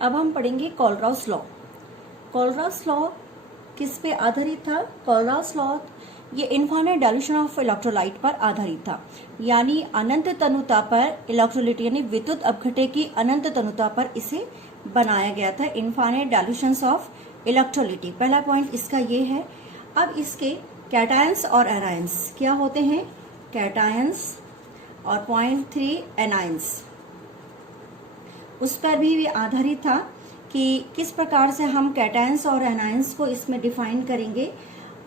अब हम पढ़ेंगे कोलराउस लॉ। कोलराउस लॉ किस पे आधारित था? कोलराउस लॉ ये इनफाइनाइट डाइल्यूशन ऑफ इलेक्ट्रोलाइट पर आधारित था, यानी अनंत तनुता पर इलेक्ट्रोलाइट यानी विद्युत अपघटे की अनंत तनुता पर इसे बनाया गया था। इनफाइनाइट डाइल्यूशन ऑफ इलेक्ट्रोलिटी, पहला पॉइंट इसका ये है। अब इसके कैटायंस और एनायंस क्या होते हैं? कैटायंस और पॉइंट 3 एनायंस, उस पर भी आधारित था कि किस प्रकार से हम कैटायंस और एनायंस को इसमें डिफाइन करेंगे।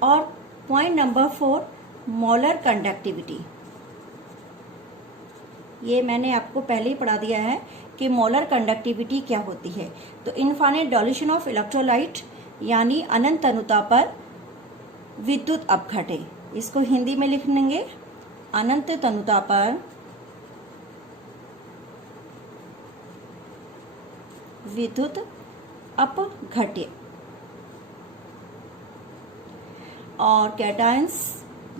और पॉइंट नंबर 4 मोलर कंडक्टिविटी, ये मैंने आपको पहले ही पढ़ा दिया है कि मोलर कंडक्टिविटी क्या होती है। तो इनफाइनाइट डाइल्यूशन ऑफ इलेक्ट्रोलाइट यानी अनंत तनुता पर विद्युत अपघटे, इसको हिंदी में लिख लेंगे अनंत तनुता पर विद्युत अपघटे। और कैटायंस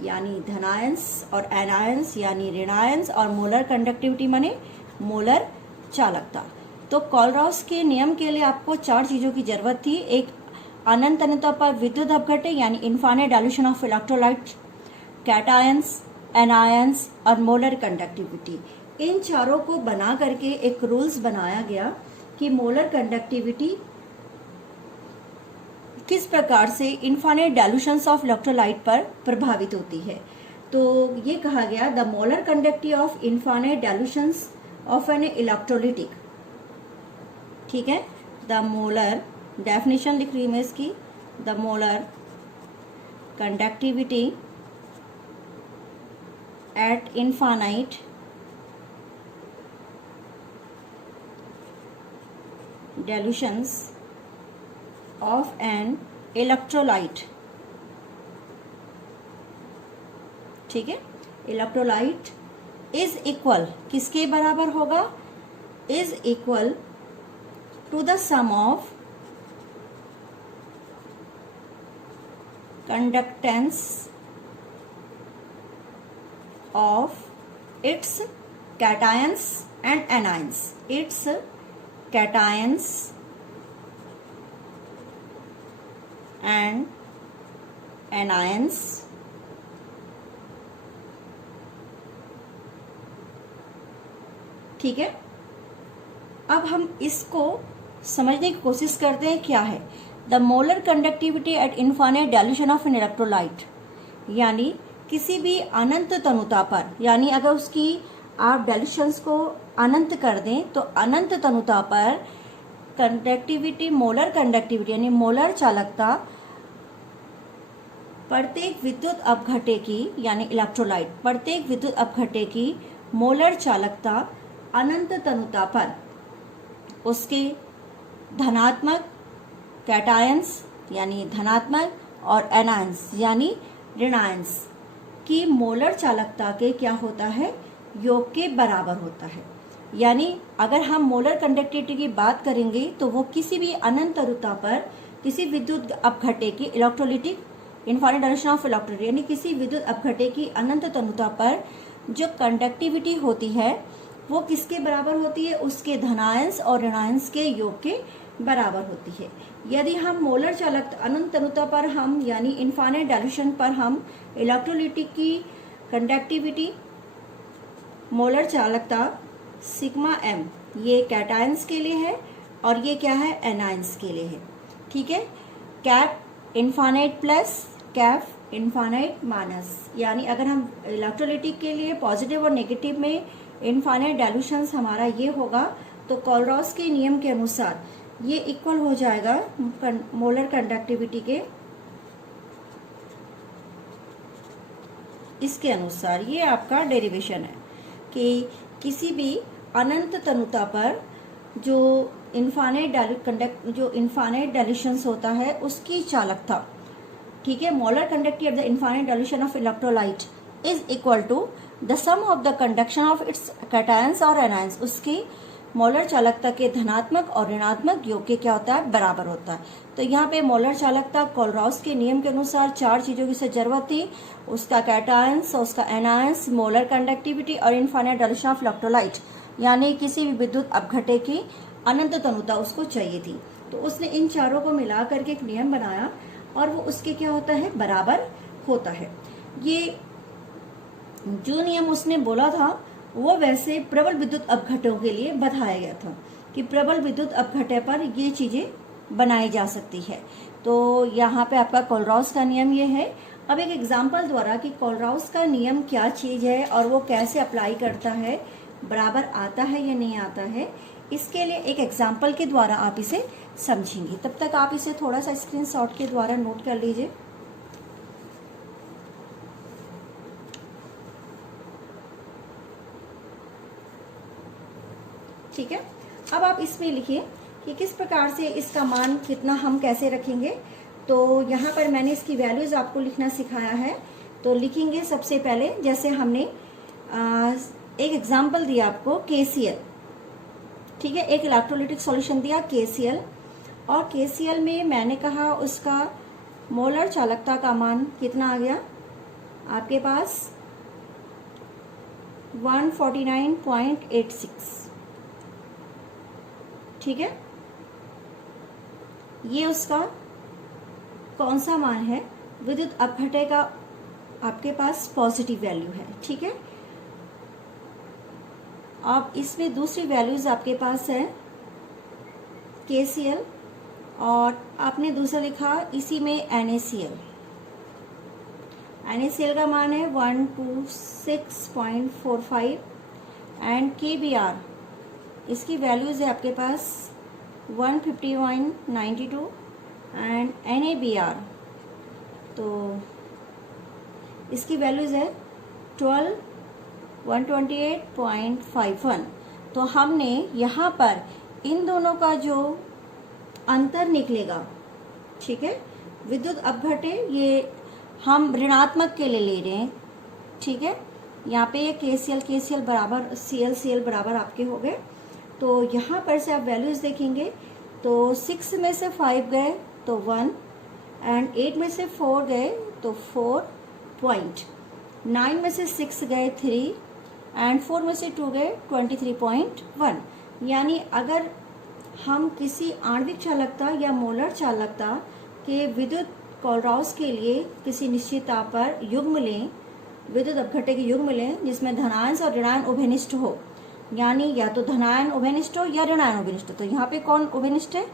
यानी धनायंस और एनायंस यानी ऋणायंस और मोलर कंडक्टिविटी माने मोलर चालकता। तो कोलराउस के नियम के लिए आपको 4 चीजों की जरूरत थी। एक, अनंत तनुता पर विद्युत अपघटे यानी infinite dilution of electrolyte, cations, anions और मोलर कंडक्टिविटी। इन चारों को बना करके एक रूल्स बनाया गया कि मोलर कंडक्टिविटी किस प्रकार से इनफाइनाइट डाइल्यूशंस ऑफ इलेक्ट्रोलाइट पर प्रभावित होती है। तो ये कहा गया the molar conductivity of infinite dilutions of an electrolytic, ठीक है। द मोलर, डेफिनेशन लिख रही हूं मैं इसकी, the molar conductivity eight infinite dilutions of an electrolyte, ठीक है। इलेक्ट्रोलाइट इज इक्वल, किसके बराबर होगा? Is equal to the sum of conductance of its cations and anions, its cations and anions ठीक है। अब हम इसको समझने की कोशिश करते हैं क्या है the molar conductivity eight infinite dilution of an electrolyte, यानी किसी भी अनंत तनुता पर, यानी अगर उसकी आप डाइल्यूशंस को अनंत कर दें तो अनंत तनुता पर कंडक्टिविटी, मोलर कंडक्टिविटी यानी मोलर चालकता प्रत्येक विद्युत अपघटे की, यानी इलेक्ट्रोलाइट प्रत्येक विद्युत अपघटे की मोलर चालकता अनंत तनुता पर उसके धनात्मक कैटायंस यानी धनात्मक और एनायंस यानी ऋणायंस की मोलर चालकता के क्या होता है? योग के बराबर होता है। यानी अगर हम मोलर कंडक्टिविटी की बात करेंगे तो वो किसी भी अनंत तनुता पर किसी विद्युत अपघटे की electrolytic infinite dilution of electrolyte यानी किसी विद्युत अपघटे की अनंत तनुता पर जो कंडक्टिविटी होती है वो किसके बराबर होती है? उसके धनायंस और ऋणायंस के योग के बराबर होती है। यदि हम मोलर चालकता अनंत तनुता पर हम यानी इनफाइनाइट डाइल्यूशन पर हम इलेक्ट्रोलिटिक की कंडक्टिविटी मोलर चालकता सिग्मा एम, ये कैटायंस के लिए है और ये क्या है? एनायंस के लिए है, ठीक है। Cap infinite plus cap infinite minus, यानी अगर हम इलेक्ट्रोलिटिक के लिए पॉजिटिव और नेगेटिव में इनफाइनाइट डाइल्यूशंस हमारा ये होगा तो कोलराउस के नियम के अनुसार ये इक्वल हो जाएगा मोलर कंडक्टिविटी के, इसके अनुसार ये आपका डेरिवेशन है कि किसी भी अनंत तनुता पर जो इनफाइनाइट डाइल्यूशंस होता है उसकी चालकता, ठीक है, molar conductivity of the infinite dilution of electrolyte is equal to the sum of the conduction of its cations और एनायंस, उसकी मोलर चालकता के धनात्मक और ऋणात्मक योग के क्या होता है? बराबर होता है। तो यहाँ पे मोलर चालकता कोलराउस के नियम के अनुसार 4 चीजों की जरूरत थी, उसका कैटायंस, उसका एनायंस, मोलर कंडक्टिविटी और इनफाइनाइट डाइल्यूशन ऑफ इलेक्ट्रोलाइट, यानी किसी भी विद्युत अपघटे की अनंत तनुता उसको चाहिए थी। तो उसने इन चारों को मिला करके एक नियम बनाया और वो उसके क्या होता है, बराबर होता है। ये जो नियम उसने बोला था वो वैसे प्रबल विद्युत अपघटनों के लिए बताया गया था कि प्रबल विद्युत अपघटन पर ये चीजें बनाई जा सकती है। तो यहाँ पे आपका कोलराउस का नियम ये है। अब एक एग्जाम्पल द्वारा कि कोलराउस का नियम क्या चीज है और वो कैसे अप्लाई करता है, बराबर आता है या नहीं आता है, इसके लिए एक एग्जाम्पल के द्वारा आप इसे समझेंगे। तब तक आप इसे थोड़ा सा स्क्रीनशॉट के द्वारा नोट कर लीजिए। ठीक है, अब आप इसमें लिखिए कि किस प्रकार से इसका मान कितना हम कैसे रखेंगे। तो यहाँ पर मैंने इसकी वैल्यूज आपको लिखना सिखाया है। तो लिखेंगे सबसे पहले, जैसे हमने एक एग्जांपल दिया आपको KCl, ठीक है, एक इलेक्ट्रोलिटिक सॉल्यूशन दिया KCl, और KCl में मैंने कहा उसका मोलर चालकता का मान कितना आ गया आपके पास 149.86, ठीक है। ये उसका कौन सा मान है, विद्युत अपघटन का आपके पास पॉजिटिव वैल्यू है, ठीक है। अब इसमें दूसरी वैल्यूज आपके पास है KCl और आपने दूसरा लिखा इसी में NaCl। NaCl का मान है 126.45 एंड KBr इसकी वैल्यूज है आपके पास 151.92 एंड NaBr तो इसकी वैल्यूज है 128.51। तो हमने यहाँ पर इन दोनों का जो अंतर निकलेगा, ठीक है, विद्युत अपघटन ये हम ऋणात्मक के लिए ले रहे हैं, ठीक है। यहाँ पे ये KCl बराबर Cl बराबर आपके हो गए। तो यहाँ पर से आप वैल्यूज देखेंगे तो 6 में से 5 गए तो 1 एंड 8 में से 4 गए तो 4 पॉइंट, 9 में से 6 गए 3 एंड 4 में से 2 गए 23.1। यानी अगर हम किसी आणविक चालकता या मोलर चालकता के विद्युत कोलराउस के लिए किसी निश्चित ताप पर युग्म लें, विद्युत अपघटन के युग्म लें जिसमें धनायन और ऋणायन उभयनिष्ठ हो, यानी या तो धनायन उभयनिष्ठ हो या ऋणायन उभयनिष्ठ हो। तो यहाँ पे कौन उभयनिष्ठ है,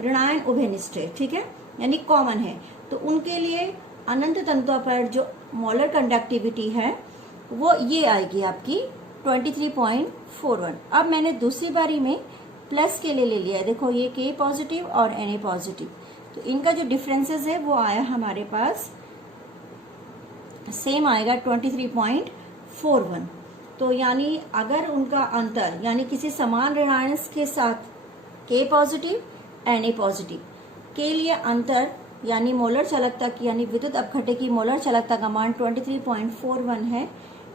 ऋणायन उभयनिष्ठ है, ठीक है, यानी कॉमन है। तो उनके लिए अनंत तंतुओं पर जो मोलर कंडक्टिविटी है वो ये आएगी आपकी 23.41। अब मैंने दूसरी बारी में प्लस के लिए ले लिया है, देखो ये K पॉजिटिव और Na पॉजिटिव, तो इनका जो डिफरेंसेस है वो आया हमारे पास सेम आएगा 23.41। तो यानी अगर उनका अंतर यानी किसी समान ऋणायन के साथ K पॉजिटिव Na पॉजिटिव के लिए अंतर यानी मोलर चालकता की यानी विद्युत अपघटन की मोलर चालकता का मान 23.41 है,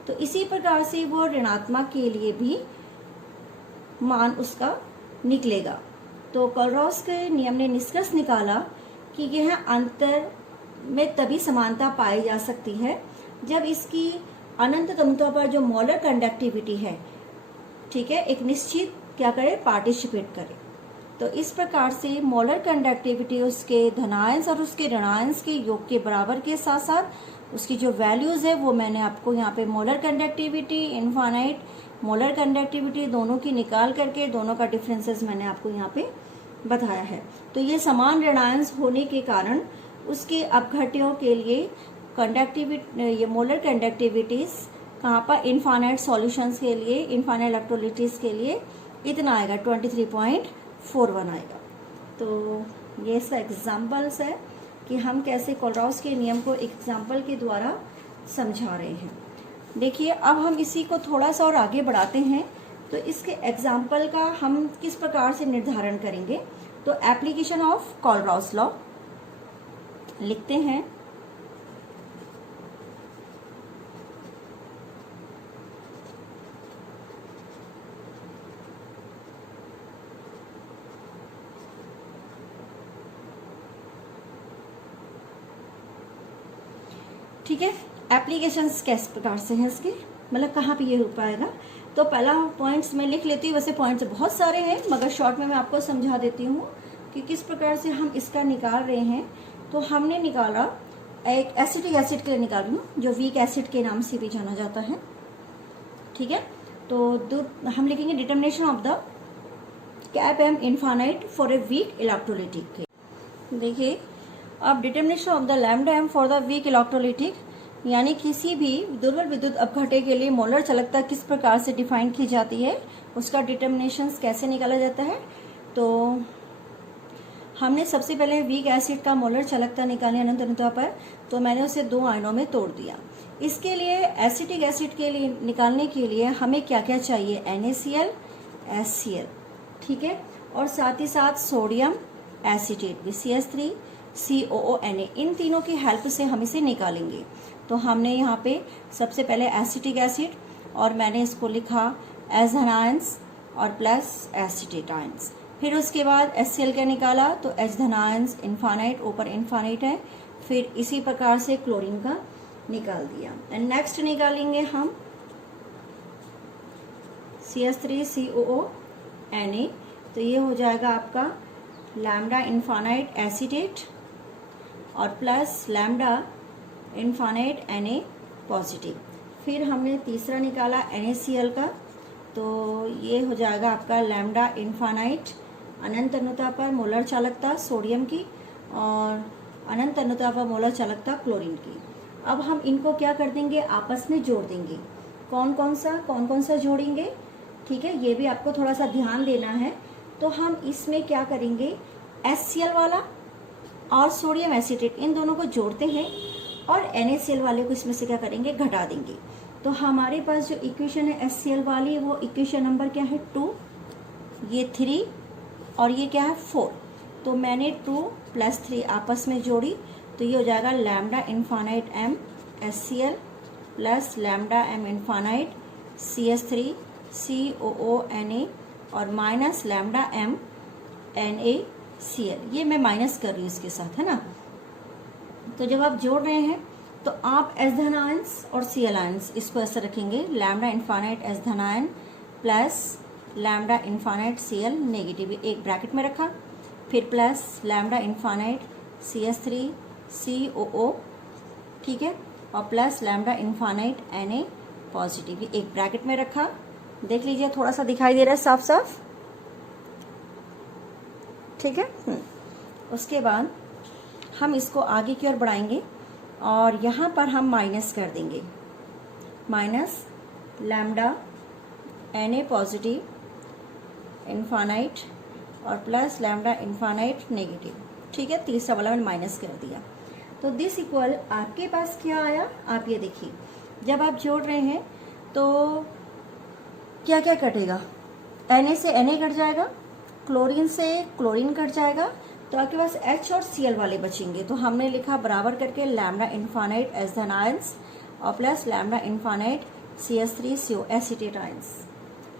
तो इसी प्रकार से वो ऋणात्मक के लिए भी मान उसका निकलेगा। तो कोलराउस के नियम ने निष्कर्ष निकाला कि यह अंतर में तभी समानता पाई जा सकती है जब इसकी अनंत तंतुओं पर जो मोलर कंडक्टिविटी है, ठीक है, एक निश्चित क्या करे, पार्टिसिपेट करे। तो इस प्रकार से मोलर कंडक्टिविटी उसके धनायन और उसके ऋणायन के योग के बराबर के साथ साथ उसकी जो वैल्यूज है वो मैंने आपको यहाँ पे molar conductivity, infinite molar conductivity दोनों की निकाल करके दोनों का डिफरेंसेस मैंने आपको यहाँ पे बताया है। तो ये समान ऋणायन होने के कारण उसके अपघटनों के लिए कंडक्टिविटी, ये मोलर कंडक्टिविटीज कहाँ पर, इनफाइनाइट सॉल्यूशंस के लिए, इनफाइनाइट इलेक्ट्रोलिटिस के लिए इतना आएगा 23.41 आएगा। तो ये सब एग्जाम्पल्स है कि हम कैसे कोलराउस के नियम को एग्जाम्पल के द्वारा समझा रहे हैं। देखिए अब हम इसी को थोड़ा सा और आगे बढ़ाते हैं। तो इसके एग्जाम्पल का हम किस प्रकार से निर्धारण करेंगे, तो एप्लीकेशन ऑफ कोलराउस लॉ लिखते हैं। ठीक है, एप्लीकेशंस किस प्रकार से हैं इसके, मतलब कहाँ पे ये हो पाएगा। तो पहला पॉइंट्स मैं लिख लेती हूँ, वैसे पॉइंट्स बहुत सारे हैं मगर शॉर्ट में मैं आपको समझा देती हूँ कि किस प्रकार से हम इसका निकाल रहे हैं। तो हमने निकाला एक एसिटिक एसिड के लिए निकाल रही हूँ जो वीक एसिड के नाम से भी जाना जाता है, ठीक है। तो हम लिखेंगे determination of the cap M infinite for a weak electrolytic. देखिए अब determination of the lambda M for the weak electrolytic, यानी किसी भी दुर्बल विद्युत अपघटे के लिए मोलर चालकता किस प्रकार से डिफाइन की जाती है, उसका डिटर्मिनेशन कैसे निकाला जाता है। तो हमने सबसे पहले वीक एसिड का मोलर चालकता निकाली अनंत अनुता पर, तो मैंने उसे 2 आयनों में तोड़ दिया। इसके लिए एसिटिक एसिड के लिए निकालने के लिए हमें क्या क्या चाहिए, NaCl, HCl, ठीक है, और साथ ही साथ सोडियम एसीटेट CH3 COONA, इन तीनों की हेल्प से हम इसे निकालेंगे। तो हमने यहाँ पे सबसे पहले एसिटिक एसिड और मैंने इसको लिखा एल्डेहाइड आयंस और प्लस एसीटेट आयंस। फिर उसके बाद HCl का निकाला तो एल्डेहाइड आयंस इनफाइनाइट ऊपर इनफाइनाइट है, फिर इसी प्रकार से क्लोरीन का निकाल दिया। एंड नेक्स्ट निकालेंगे हम CH3 COONA, तो ये हो जाएगा आपका लैम्डा इनफाइनाइट एसीटेट और plus lambda infinite Na positive. फिर हमने तीसरा निकाला NaCl का, तो ये हो जाएगा आपका लैम्डा इनफाइनाइट अनंत अनुता पर मोलर चालकता सोडियम की और अनंत अनुता पर मोलर चालकता क्लोरीन की। अब हम इनको क्या कर देंगे, आपस में जोड़ देंगे। कौन कौन सा जोड़ेंगे, ठीक है, ये भी आपको थोड़ा सा ध्यान देना है। तो हम इसमें क्या करेंगे, HCl वाला और सोडियम एसीटेट इन दोनों को जोड़ते हैं और NaCl वाले को इसमें से क्या करेंगे, घटा देंगे। तो हमारे पास जो इक्वेशन है HCl वाली, वो इक्वेशन नंबर क्या है 2, ये 3 और ये क्या है 4। तो मैंने 2 + 3 आपस में जोड़ी, तो ये हो जाएगा lambda infinite M HCl plus lambda M infinite CH3 COONA और माइनस लैम्डा M NaCl। ये मैं माइनस कर रही हूँ इसके साथ, है ना। तो जब आप जोड़ रहे हैं तो आप एल्डेहाइड आयंस और Cl आयंस इसको ऐसे रखेंगे, lambda infinite aldehyde ion plus lambda infinite Cl negative एक ब्रैकेट में रखा, फिर plus lambda infinite CH3 COO, ठीक है, और plus lambda infinite Na positive एक ब्रैकेट में रखा। देख लीजिए थोड़ा सा दिखाई दे रहा है साफ साफ, ठीक है। उसके बाद हम इसको आगे की ओर बढ़ाएंगे और यहाँ पर हम माइनस कर देंगे, minus lambda Na positive infinite और प्लस लैम्डा इनफाइनाइट नेगेटिव, ठीक है, तीसरा वाला मैंने माइनस कर दिया। तो दिस इक्वल आपके पास क्या आया, आप ये देखिए, जब आप जोड़ रहे हैं तो क्या क्या कटेगा, Na से Na कट जाएगा, क्लोरीन से क्लोरीन कट जाएगा, तो आपके पास H और Cl वाले बचेंगे। तो हमने लिखा बराबर करके लैम्डा इनफाइनाइट एल्डेहाइड आयंस और plus lambda infinite CH3 CO acetate ions,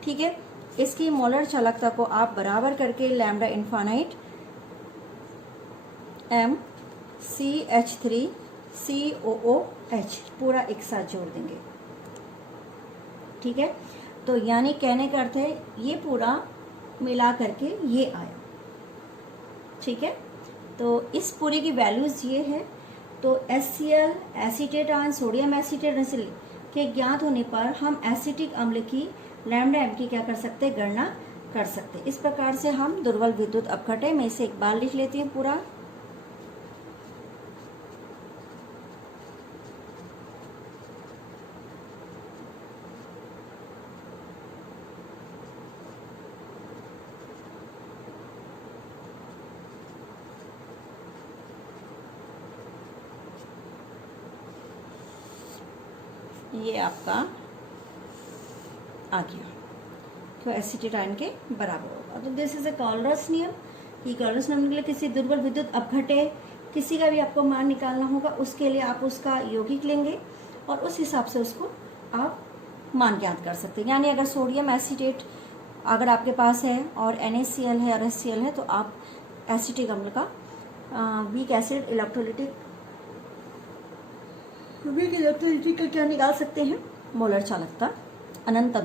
ठीक है। इसकी मोलर चालकता को आप बराबर करके lambda infinite M CH3 COOH पूरा एक साथ जोड़ देंगे, ठीक है। तो यानी कहने का अर्थ है ये पूरा मिला करके ये आया, ठीक है। तो इस पूरे की वैल्यूज ये है। तो HCl acetate ion sodium acetate के ज्ञात होने पर हम एसिटिक अम्ल की लैम्डा M की क्या कर सकते हैं, गणना कर सकते हैं। इस प्रकार से हम दुर्बल विद्युत अपघटे में से एक बार लिख लेती हूँ पूरा। ये आपका आ गया, तो एसीटेट आयन के बराबर होगा। तो दिस इज ए कॉलरस नियम। ये कॉलरस नियम के लिए किसी दुर्बल विद्युत अपघटे किसी का भी आपको मान निकालना होगा, उसके लिए आप उसका यौगिक लेंगे और उस हिसाब से उसको आप मान ज्ञात कर सकते हैं। यानी अगर सोडियम एसीटेट अगर आपके पास है और NaCl है और HCl है, तो आप एसिटिक अम्ल का वीक एसिड इलेक्ट्रोलाइटिक का क्या निकाल सकते हैं, मोलर चालकता अनंत